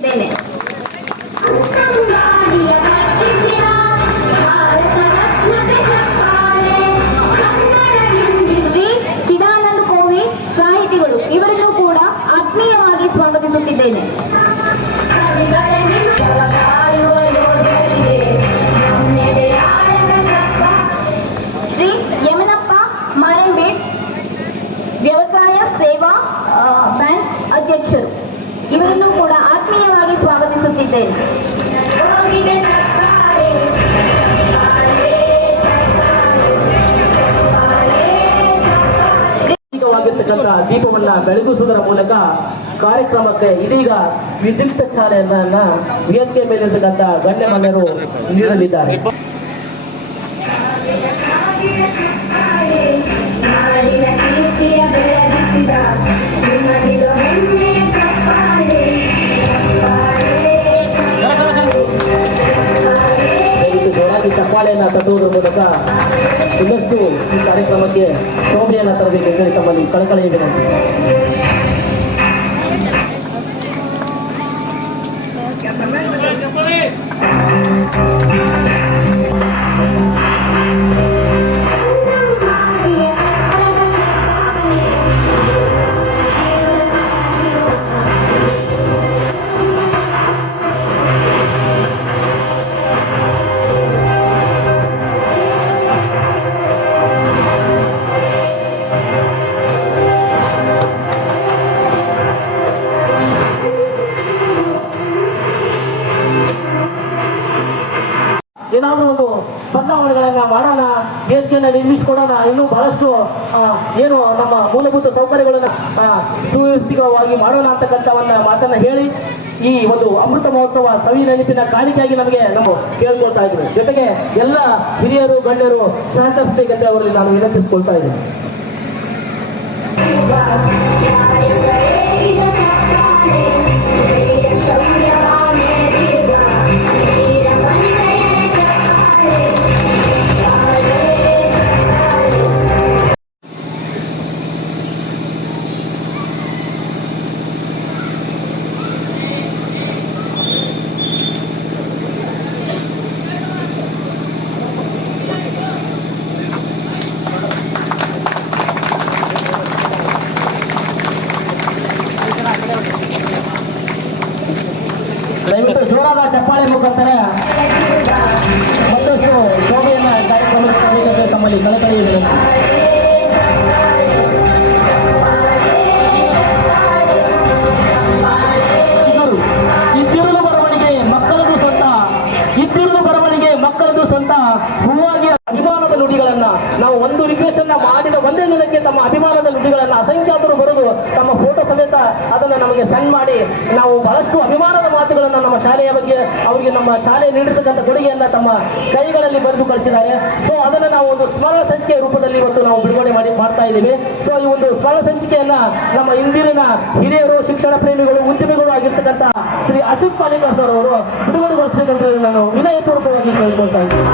ಶ್ರೀ ಚಿದಾನಂದ ಕೋವಿ ಸಾಹಿತಿಗಳು ಇವರನ್ನು ಕೂಡ ಆತ್ಮೀಯವಾಗಿ ಸ್ವಾಗತಿಸುತ್ತಿದ್ದೇನೆ. ಶ್ರೀ ಯಮನಪ್ಪ ಮಾರಂಬೇಡ್ ವ್ಯವಸಾಯ ಸೇವಾ ಬ್ಯಾಂಕ್ ಅಧ್ಯಕ್ಷರು ಇವರನ್ನು ಕೂಡ ಆತ್ಮೀಯವಾಗಿ ಸ್ವಾಗತಿಸುತ್ತಿದ್ದೇನೆ. ದೀಪವನ್ನ ಬೆಳಗಿಸುವುದರ ಮೂಲಕ ಕಾರ್ಯಕ್ರಮಕ್ಕೆ ಇದೀಗ ವಿದ್ಯುಕ್ತ ಚಾಲನೆಯನ್ನ ವೇದಿಕೆ ಮೇಲಿರ್ತಕ್ಕಂಥ ಗಣ್ಯಮಾನ್ಯರು ನೀಡಲಿದ್ದಾರೆ. ಜೋರಾಗಿ ಚಪ್ಪಾಳೆಯನ್ನ ತಟ್ಟುವುದರ ಮೂಲಕ ಇನ್ನಷ್ಟು ಈ ಕಾರ್ಯಕ್ರಮಕ್ಕೆ ಶೋಭೆಯನ್ನ ತರಬೇಕೆಂದು ತಮ್ಮಲ್ಲಿ ಕಳಕಳಿಯ ವಿನಂತಿ. ಏನಾದರೂ ಒಂದು ಬದಲಾವಣೆಗಳನ್ನ ಮಾಡೋಣ, ವೇದಿಕೆಯನ್ನ ನಿರ್ಮಿಸಿಕೊಡೋಣ, ಇನ್ನೂ ಬಹಳಷ್ಟು ಏನು ನಮ್ಮ ಮೂಲಭೂತ ಸೌಕರ್ಯಗಳನ್ನ ಸುವ್ಯವಸ್ಥಿತವಾಗಿ ಮಾಡೋಣ ಅಂತಕ್ಕಂಥವನ್ನ ಮಾತನ್ನ ಹೇಳಿ ಈ ಒಂದು ಅಮೃತ ಮಹೋತ್ಸವ ಸವಿ ನೆನಪಿನ ಕಾಣಿಕೆಯಾಗಿ ನಮಗೆ ನಾವು ಕೇಳ್ಕೊಳ್ತಾ ಇದ್ದೀವಿ. ಜೊತೆಗೆ ಎಲ್ಲ ಹಿರಿಯರು ಗಣ್ಯರು ಸಹಕರಿಸಬೇಕಂತ ಅವರಲ್ಲಿ ನಾನು ವಿನಂತಿಸಿಕೊಳ್ತಾ ಇದ್ದೀನಿ. ದಯವಿಟ್ಟು ಜೋರಾದ ಚಪ್ಪಾಳೆ ಮುಖಾಂತರ ಮತ್ತಷ್ಟು ಶೋಭೆಯನ್ನ ಕಾರ್ಯಕ್ರಮಕ್ಕೆ ತಮ್ಮಲ್ಲಿ ಕಳಕಳಿಯ ವಿನಂತಿ. ಇದ್ದಿರುಳು ಬರವಣಿಗೆ ಮಕ್ಕಳದು ಸ್ವಂತ, ಇದ್ದಿರುಳು ಬರವಣಿಗೆ ಮಕ್ಕಳದು ಸ್ವಂತ, ಹೂವಾಗಿ ಅಭಿಮಾನದ ನುಡಿಗಳನ್ನ ನಾವು ಒಂದು ರಿಕ್ವೆಸ್ಟ್ ಅನ್ನ ಮಾಡಿದ ಒಂದೇ ದಿನಕ್ಕೆ ತಮ್ಮ ಅಭಿಮಾನದ ನುಡಿಗಳನ್ನ ಅಸಂಖ್ಯಾತರು ಬರೆದು ತಮ್ಮ ಫೋಟೋ ಸಮೇತ ಅದನ್ನ ನಮಗೆ ಸೆಂಡ್ ಮಾಡಿ ನಾವು ಬಹಳಷ್ಟು ಅಭಿಮಾನದ ಮಾತುಗಳನ್ನ ನಮ್ಮ ಶಾಲೆಯ ಬಗ್ಗೆ ಅವರಿಗೆ ನಮ್ಮ ಶಾಲೆ ನೀಡಿರ್ತಕ್ಕಂಥ ಕೊಡುಗೆಯನ್ನ ತಮ್ಮ ಕೈಗಳಲ್ಲಿ ಬರೆದು ಕಳಿಸಿದ್ದಾರೆ. ಸೊ ಅದನ್ನ ನಾವು ಒಂದು ಸ್ಮರಣ ಸಂಚಿಕೆ ರೂಪದಲ್ಲಿ ಇವತ್ತು ನಾವು ಬಿಡುಗಡೆ ಮಾಡ್ತಾ ಇದ್ದೀವಿ. ಸೊ ಈ ಒಂದು ಸ್ಮರಣ ಸಂಚಿಕೆಯನ್ನ ನಮ್ಮ ಇಂದಿನ ಹಿರಿಯರು, ಶಿಕ್ಷಣ ಪ್ರೇಮಿಗಳು, ಉದ್ಯಮಿಗಳು ಆಗಿರ್ತಕ್ಕಂಥ ಶ್ರೀ ಅಸಿತ್ ಪಾಲಿಕರ್ ಸರ್ ಅವರು ಬಿಡುಗಡೆಗೊಳಿಸಬೇಕಂತ ನಾನು ವಿನಯಪೂರ್ವಕವಾಗಿ ಕೇಳ್ಕೊಳ್ತಾ ಇದ್ದೀನಿ.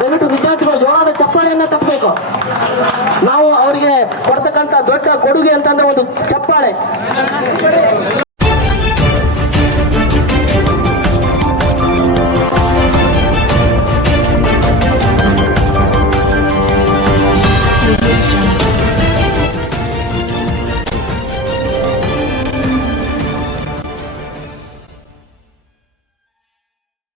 ದಯವಿಟ್ಟು ವಿದ್ಯಾರ್ಥಿಗಳು ಜೋರಾದ ಚಪ್ಪಾಳೆಯನ್ನ ತಪ್ಪಬೇಕು. ನಾವು ಅವರಿಗೆ ಕೊಡ್ತಕ್ಕಂಥ ದೊಡ್ಡ ಕೊಡುಗೆ ಅಂತಂದ್ರೆ ಒಂದು ಚಪ್ಪಾಳೆ.